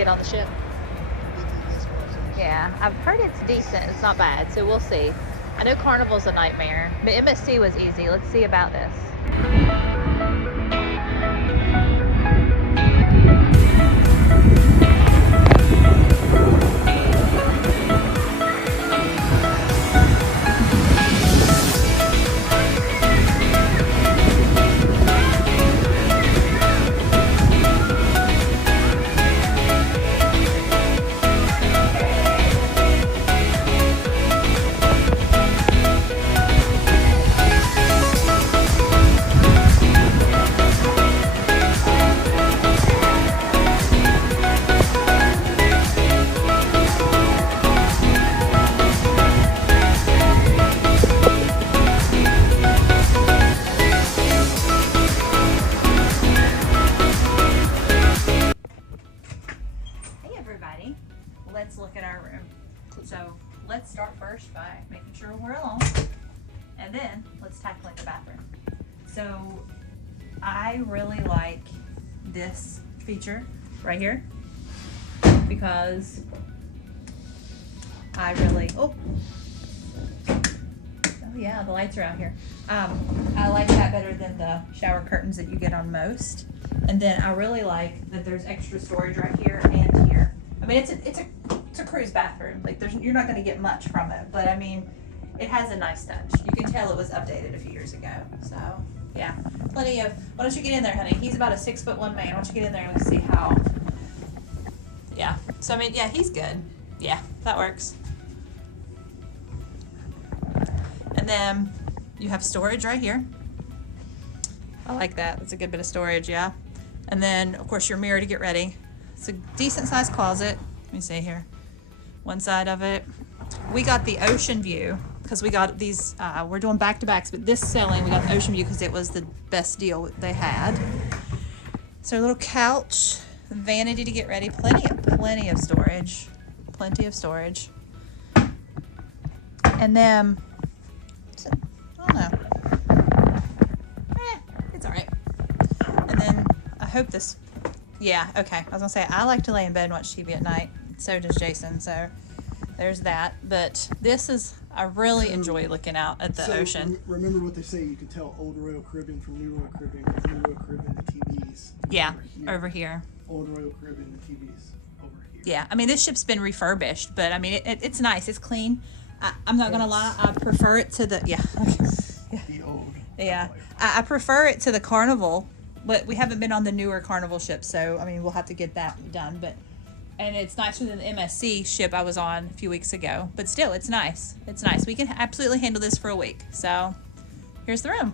get on the ship. Yeah, I've heard it's decent. It's not bad, so we'll see. I know Carnival's a nightmare, but MSC was easy. Let's see about this. Let's look at our room. So let's start first by making sure we're alone, and then let's tackle the bathroom. So I really like this feature right here because I really, oh yeah, the lights are out here. I like that better than the shower curtains that you get on most. And then I really like that there's extra storage right here and here. I mean, it's a cruise bathroom. Like you're not going to get much from it, but I mean, it has a nice touch. You can tell it was updated a few years ago. So yeah, plenty of. Why don't you get in there, honey? He's about a 6'1" man. Why don't you get in there and let's see how? Yeah. So I mean, yeah, he's good. Yeah, that works. And then you have storage right here. I like that. That's a good bit of storage, yeah. And then, of course, your mirror to get ready. It's a decent sized closet. Let me see here. One side of it. We got the ocean view because we got these, we're doing back-to-backs, but this selling, we got the ocean view because it was the best deal they had. So a little couch, vanity to get ready, plenty of storage. Plenty of storage. And then, I don't know. It's all right. And then I hope this, yeah, okay. I was gonna say, I like to lay in bed and watch TV at night. So does Jason, so there's that. But this is, I really enjoy looking out at the ocean. Remember what they say, you can tell old Royal Caribbean from new Royal Caribbean. New Royal Caribbean, the TVs. Yeah, over here. Old Royal Caribbean, the TVs over here. Yeah, I mean, this ship's been refurbished, but I mean, it's nice, it's clean. I'm not gonna lie, I prefer it to the, yeah. The old. Yeah, I prefer it to the Carnival, but we haven't been on the newer Carnival ship, so I mean, we'll have to get that done. But and it's nicer than the MSC ship I was on a few weeks ago. But still, it's nice. It's nice. We can absolutely handle this for a week. So here's the room.